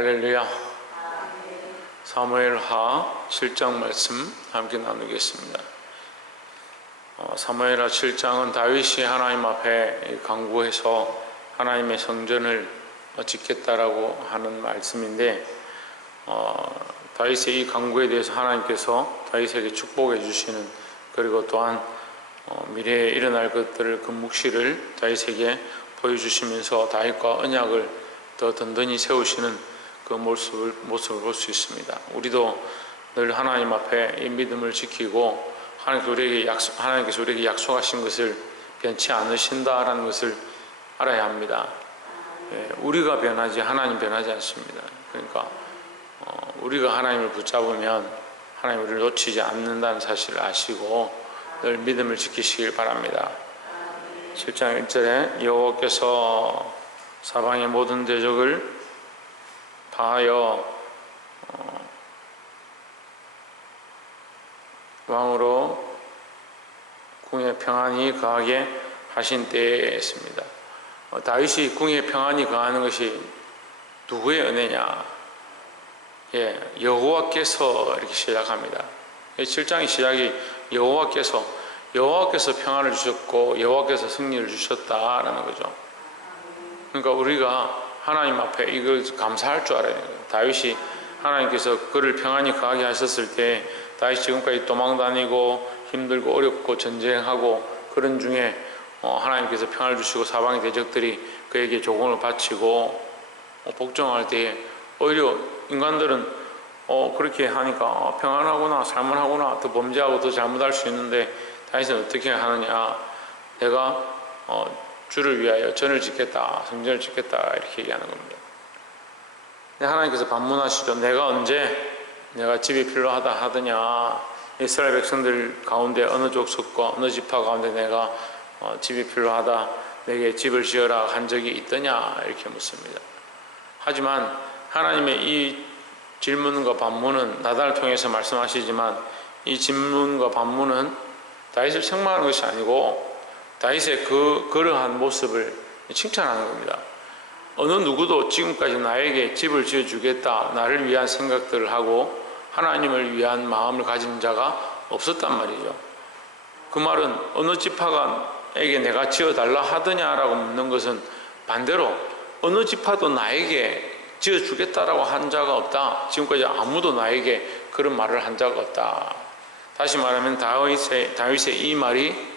할렐루야. 사무엘하 7장 말씀 함께 나누겠습니다. 사무엘하 7장은 다윗이 하나님 앞에 간구해서 하나님의 성전을 짓겠다라고 하는 말씀인데, 다윗의 이 간구에 대해서 하나님께서 다윗에게 축복해 주시는, 그리고 또한 미래에 일어날 것들을 그 묵시를 다윗에게 보여주시면서 다윗과 언약을 더 든든히 세우시는 그 모습을 볼 수 있습니다. 우리도 늘 하나님 앞에 이 믿음을 지키고 하나님께서 우리에게 약속하신 것을 변치 않으신다라는 것을 알아야 합니다. 우리가 변하지 하나님 변하지 않습니다. 그러니까 우리가 하나님을 붙잡으면 하나님 우리를 놓치지 않는다는 사실을 아시고 늘 믿음을 지키시길 바랍니다. 7장 1절에 여호와께서 사방의 모든 대적을 파하여 왕으로 궁에 평안히 거하게 하신 때에 했습니다. 다윗이 궁에 평안히 거하는 것이 누구의 은혜냐? 여호와께서 이렇게 시작합니다. 7장의 시작이 여호와께서 평안을 주셨고 여호와께서 승리를 주셨다라는 거죠. 그러니까 우리가 하나님 앞에 이걸 감사할 줄 알아야 돼요. 다윗이 하나님께서 그를 평안히 거하게 하셨을 때, 다윗이 지금까지 도망다니고 힘들고 어렵고 전쟁하고 그런 중에 하나님께서 평안을 주시고 사방의 대적들이 그에게 조공을 바치고 복종할 때에 오히려 인간들은 그렇게 하니까 평안하구나, 살만하구나, 더 범죄하고 더 잘못할 수 있는데, 다윗은 어떻게 하느냐? 내가 주를 위하여 전을 짓겠다, 성전을 짓겠다, 이렇게 얘기하는 겁니다. 하나님께서 반문하시죠. 내가 언제 내가 집이 필요하다 하더냐? 이스라엘 백성들 가운데 어느 족속과 어느 지파 가운데 내가 집이 필요하다, 내게 집을 지어라 한 적이 있더냐? 이렇게 묻습니다. 하지만 하나님의 이 질문과 반문은 나단을 통해서 말씀하시지만, 이 질문과 반문은 다윗을 책망하는 것이 아니고 다윗의 그러한 모습을 칭찬하는 겁니다. 어느 누구도 지금까지 나에게 집을 지어주겠다, 나를 위한 생각들을 하고 하나님을 위한 마음을 가진 자가 없었단 말이죠. 그 말은 어느 지파가에게 내가 지어달라 하더냐라고 묻는 것은, 반대로 어느 지파도 나에게 지어주겠다라고 한 자가 없다, 지금까지 아무도 나에게 그런 말을 한 자가 없다. 다시 말하면 다윗의 이 말이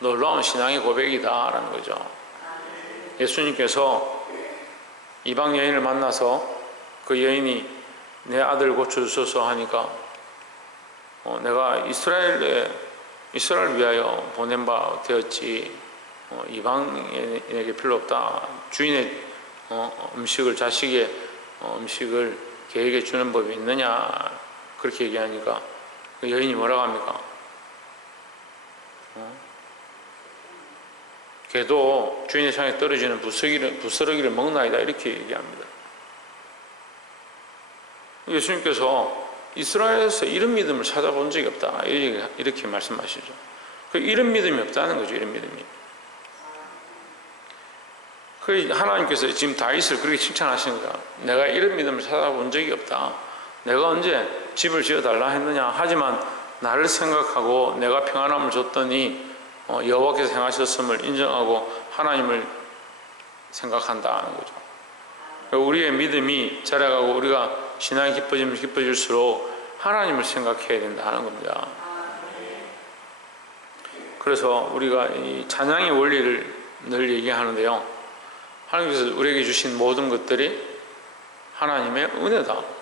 놀라운 신앙의 고백이다 라는 거죠. 예수님께서 이방 여인을 만나서 그 여인이 내 아들 고쳐주소서 하니까 내가 이스라엘을 위하여 보낸 바 되었지, 이방인에게 필요 없다. 주인의 음식을, 자식의 음식을 개에게 주는 법이 있느냐, 그렇게 얘기하니까 그 여인이 뭐라고 합니까? 개도 주인의 상에 떨어지는 부스러기를 먹나이다, 이렇게 얘기합니다. 예수님께서 이스라엘에서 이런 믿음을 찾아본 적이 없다, 이렇게 말씀하시죠. 이런 믿음이 없다는 거죠. 이런 믿음이. 하나님께서 지금 다윗을 그렇게 칭찬하시는 거야. 내가 이런 믿음을 찾아본 적이 없다. 내가 언제 집을 지어달라 했느냐? 하지만 나를 생각하고 내가 평안함을 줬더니 여호와께서 행하셨음을 인정하고 하나님을 생각한다는 거죠. 우리의 믿음이 자라가고 우리가 신앙이 깊어질수록 하나님을 생각해야 된다는 겁니다. 그래서 우리가 이 찬양의 원리를 늘 얘기하는데요, 하나님께서 우리에게 주신 모든 것들이 하나님의 은혜다.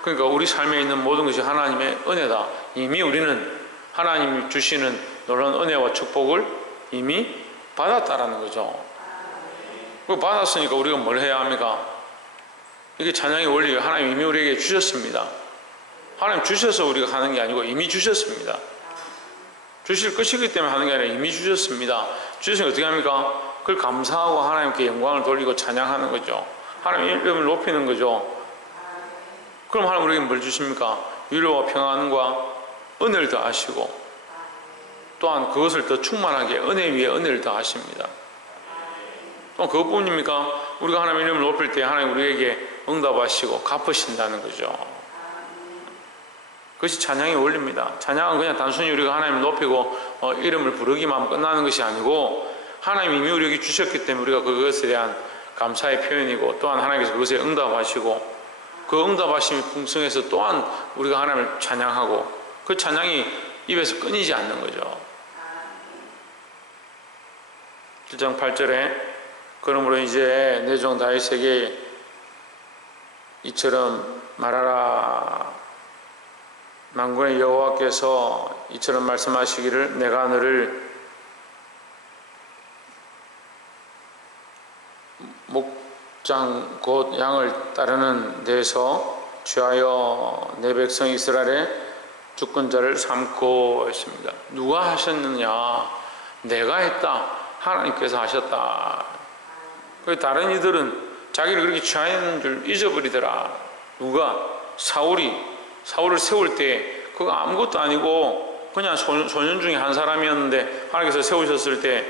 그러니까 우리 삶에 있는 모든 것이 하나님의 은혜다. 이미 우리는 하나님이 주시는 놀라운 은혜와 축복을 이미 받았다라는 거죠. 그걸 받았으니까 우리가 뭘 해야 합니까? 이게 찬양의 원리예요. 하나님 이미 우리에게 주셨습니다. 하나님 주셔서 우리가 하는 게 아니고 이미 주셨습니다. 주실 것이기 때문에 하는 게 아니라 이미 주셨습니다. 주셨으니 어떻게 합니까? 그걸 감사하고 하나님께 영광을 돌리고 찬양하는 거죠. 하나님의 이름을 높이는 거죠. 그럼 하나님 우리에게 뭘 주십니까? 위로와 평안과 은혜를 더하시고, 또한 그것을 더 충만하게 은혜 위에 은혜를 더하십니다. 또 그것뿐입니까? 우리가 하나님의 이름을 높일 때 하나님 우리에게 응답하시고 갚으신다는 거죠. 그것이 찬양의 원리입니다. 찬양은 그냥 단순히 우리가 하나님을 높이고 이름을 부르기만 하면 끝나는 것이 아니고, 하나님이 이미 우리에게 주셨기 때문에 우리가 그것에 대한 감사의 표현이고, 또한 하나님께서 그것에 응답하시고, 그 응답하심이 풍성해서 또한 우리가 하나님을 찬양하고, 그 찬양이 입에서 끊이지 않는 거죠. 7장 8절에 그러므로 이제 내 종 다윗에게 이처럼 말하라. 만군의 여호와께서 이처럼 말씀하시기를 내가 너를 목장 곧 양을 따르는 데서 취하여 내 백성 이스라엘의 주권자를 삼고 했습니다. 누가 하셨느냐? 내가 했다. 하나님께서 하셨다. 다른 이들은 자기를 그렇게 취하는 줄 잊어버리더라. 누가? 사울을 세울 때 그거 아무것도 아니고 그냥 소년 중에 한 사람이었는데 하나님께서 세우셨을 때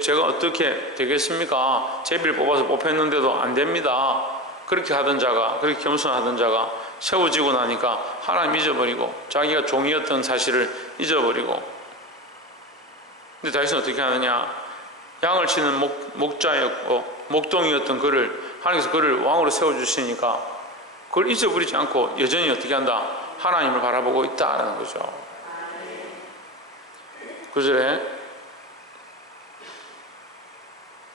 제가 어떻게 되겠습니까? 제비를 뽑아서 뽑혔는데도 안 됩니다. 그렇게 하던 자가, 그렇게 겸손하던 자가 세워지고 나니까 하나님 잊어버리고 자기가 종이었던 사실을 잊어버리고. 근데 다윗은 어떻게 하느냐? 양을 치는 목자였고 목동이었던 그를 하나님께서 그를 왕으로 세워주시니까 그걸 잊어버리지 않고 여전히 어떻게 한다? 하나님을 바라보고 있다라는 거죠. 9절에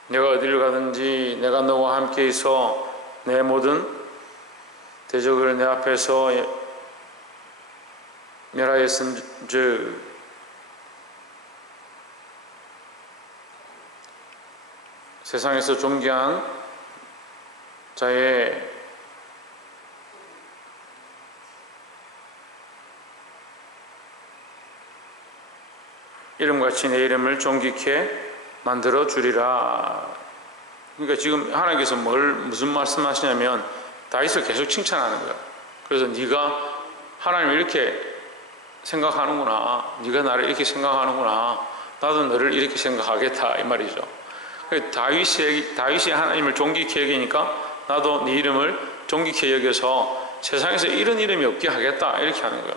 내가 어디를 가든지 내가 너와 함께 있어 내 모든 대적을 내 앞에서 멸하였은즉 세상에서 존귀한 자의 이름같이 내 이름을 존귀케 만들어 주리라. 그러니까 지금 하나님께서 무슨 말씀하시냐면 다윗을 계속 칭찬하는 거예요. 그래서 네가 하나님을 이렇게 생각하는구나, 네가 나를 이렇게 생각하는구나, 나도 너를 이렇게 생각하겠다 이 말이죠. 다윗이 하나님을 존귀케 여기니까 나도 네 이름을 존귀케 여겨서 세상에서 이런 이름이 없게 하겠다 이렇게 하는 거예요.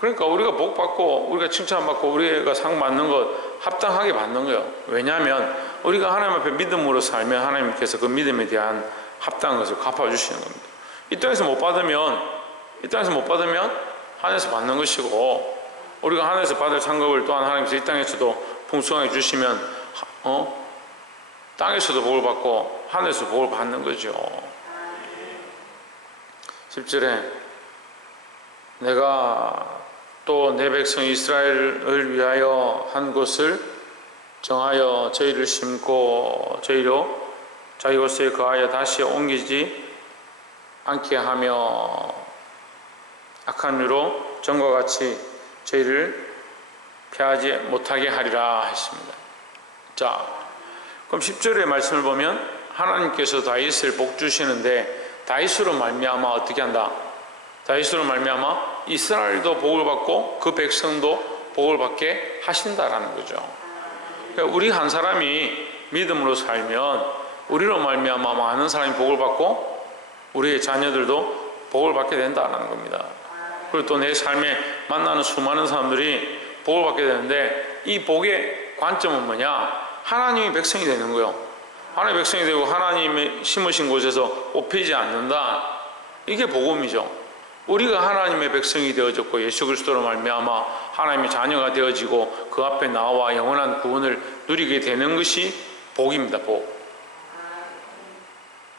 그러니까 우리가 복 받고 우리가 칭찬 받고 우리가 상 받는 것 합당하게 받는 거예요. 왜냐하면 우리가 하나님 앞에 믿음으로 살면 하나님께서 그 믿음에 대한 합당한 것을 갚아주시는 겁니다. 이 땅에서 못 받으면 하늘에서 받는 것이고, 우리가 하늘에서 받을 상급을 또한 하나님께서 이 땅에서도 풍성하게 주시면 땅에서도 복을 받고 하늘에서 복을 받는 거죠. 10절에 내가 또 내 백성 이스라엘을 위하여 한 곳을 정하여 저희를 심고 저희로 자기 곳에 거하여 다시 옮기지 않게 하며 악한 유로 전과 같이 저희를 피하지 못하게 하리라 했습니다. 자, 그럼 10절의 말씀을 보면 하나님께서 다윗을 복 주시는데 다윗으로 말미암아 어떻게 한다? 다윗으로 말미암아 이스라엘도 복을 받고 그 백성도 복을 받게 하신다라는 거죠. 그러니까 우리 한 사람이 믿음으로 살면 우리로 말미암아 많은 사람이 복을 받고 우리의 자녀들도 복을 받게 된다는 겁니다. 그리고 또 내 삶에 만나는 수많은 사람들이 복을 받게 되는데, 이 복의 관점은 뭐냐? 하나님의 백성이 되는 거예요. 하나님의 백성이 되고 하나님의 심으신 곳에서 뽑히지 않는다. 이게 복음이죠. 우리가 하나님의 백성이 되어졌고 예수 그리스도로 말미암아 하나님의 자녀가 되어지고 그 앞에 나와 영원한 구원을 누리게 되는 것이 복입니다. 복.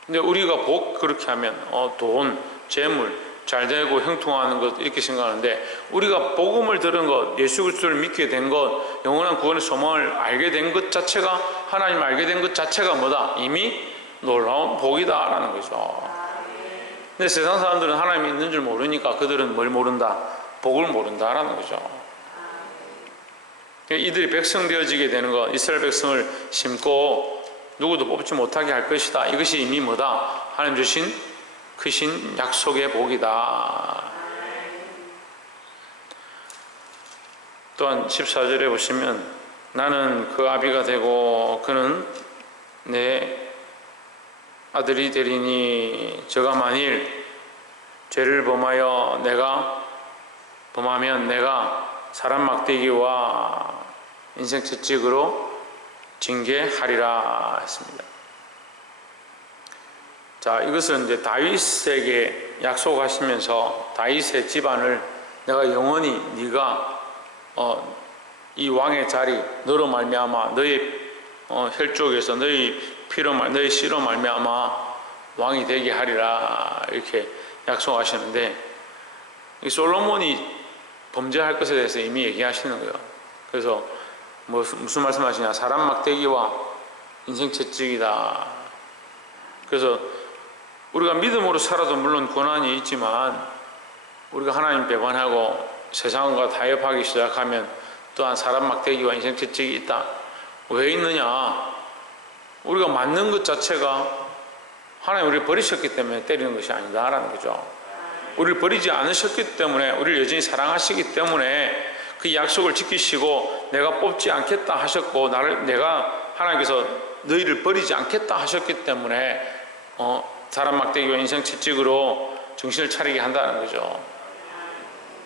근데 우리가 복 그렇게 하면 돈, 재물, 잘 되고 형통하는 것 이렇게 생각하는데, 우리가 복음을 들은 것, 예수 그리스도를 믿게 된 것, 영원한 구원의 소망을 알게 된 것 자체가, 하나님을 알게 된 것 자체가 뭐다? 이미 놀라운 복이다라는 거죠. 근데 세상 사람들은 하나님이 있는 줄 모르니까 그들은 뭘 모른다? 복을 모른다라는 거죠. 이들이 백성 되어지게 되는 것, 이스라엘 백성을 심고 누구도 뽑지 못하게 할 것이다. 이것이 이미 뭐다? 하나님 주신 크신 약속의 복이다. 또한 14절에 보시면 나는 그 아비가 되고 그는 내 아들이 되리니 저가 만일 죄를 범하면 내가 사람 막대기와 인생 채찍으로 징계하리라 했습니다. 자, 이것은 이제 다윗에게 약속하시면서 다윗의 집안을 내가 영원히 네가 이 왕의 자리 너로 말미암아 너의 혈족에서 너의 너의 씨로 말미암아 왕이 되게 하리라 이렇게 약속하시는데, 이 솔로몬이 범죄할 것에 대해서 이미 얘기하시는 거예요. 그래서 무슨 말씀하시냐, 사람 막대기와 인생 채찍이다. 그래서 우리가 믿음으로 살아도 물론 고난이 있지만 우리가 하나님 배반하고 세상과 타협하기 시작하면 또한 사람 막대기와 인생 채찍이 있다. 왜 있느냐? 우리가 맞는 것 자체가 하나님 우리를 버리셨기 때문에 때리는 것이 아니다라는 거죠. 우리를 버리지 않으셨기 때문에, 우리를 여전히 사랑하시기 때문에 그 약속을 지키시고 내가 뽑지 않겠다 하셨고 내가 하나님께서 너희를 버리지 않겠다 하셨기 때문에 사람 막대기와 인생 채찍으로 정신을 차리게 한다는 거죠.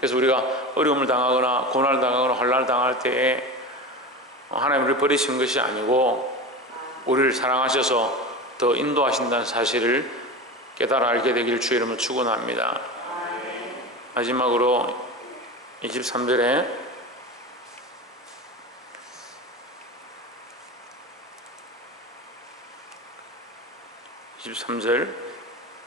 그래서 우리가 어려움을 당하거나 고난을 당하거나 환난을 당할 때에 하나님 우리를 버리신 것이 아니고 우리를 사랑하셔서 더 인도하신다는 사실을 깨달아 알게 되기를 주의 이름으로 축원합니다. 마지막으로 23절에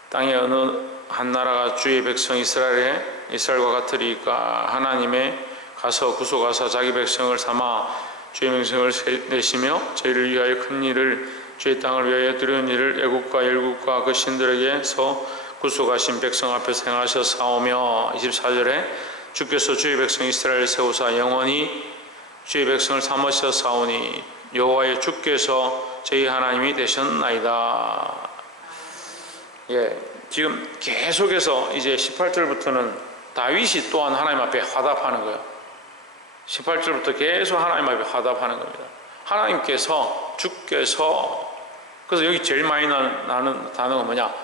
땅에 어느 한 나라가 주의 백성 이스라엘과 같으리까 하나님의 가서 구속하사 자기 백성을 삼아 주의 명성을 내시며 저희를 위하여 큰 일을 주의 땅을 위하여 두려운 일을 애국과 열국과 그 신들에게서 구속하신 백성 앞에서 행하셔 싸우며 24절에 주께서 주의 백성 이스라엘을 세우사 영원히 주의 백성을 삼으셔 싸우니 여호와의 주께서 저희 하나님이 되셨나이다. 예, 지금 계속해서 이제 18절부터는 다윗이 또한 하나님 앞에 화답하는 거예요. 18절부터 계속 하나님 앞에 화답하는 겁니다. 하나님께서, 주께서, 그래서 여기 제일 많이 나는 단어가 뭐냐?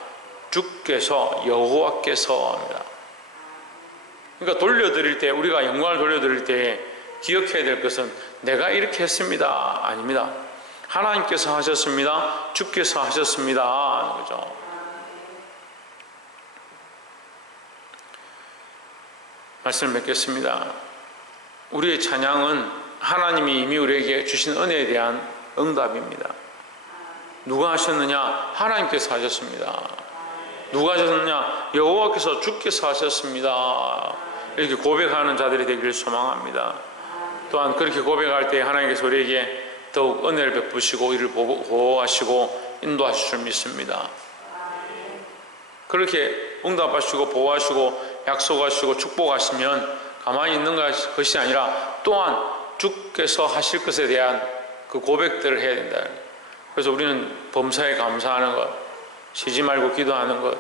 주께서, 여호와께서입니다. 그러니까 돌려드릴 때, 우리가 영광을 돌려드릴 때 기억해야 될 것은 내가 이렇게 했습니다 아닙니다. 하나님께서 하셨습니다, 주께서 하셨습니다 하는 거죠. 말씀을 맺겠습니다. 우리의 찬양은 하나님이 이미 우리에게 주신 은혜에 대한 응답입니다. 누가 하셨느냐? 하나님께서 하셨습니다. 누가 하셨느냐? 여호와께서, 주께서 하셨습니다. 이렇게 고백하는 자들이 되기를 소망합니다. 또한 그렇게 고백할 때 하나님께서 우리에게 더욱 은혜를 베푸시고 이를 보호하시고 인도하실 줄 믿습니다. 그렇게 응답하시고 보호하시고 약속하시고 축복하시면 가만히 있는 것이 아니라 또한 주께서 하실 것에 대한 그 고백들을 해야 된다. 그래서 우리는 범사에 감사하는 것, 쉬지 말고 기도하는 것,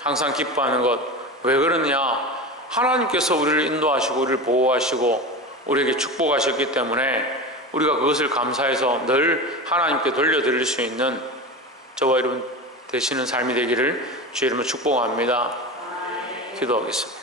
항상 기뻐하는 것. 왜 그러느냐? 하나님께서 우리를 인도하시고 우리를 보호하시고 우리에게 축복하셨기 때문에 우리가 그것을 감사해서 늘 하나님께 돌려드릴 수 있는 저와 여러분 되시는 삶이 되기를 주의 이름으로 축복합니다. 기도하겠습니다.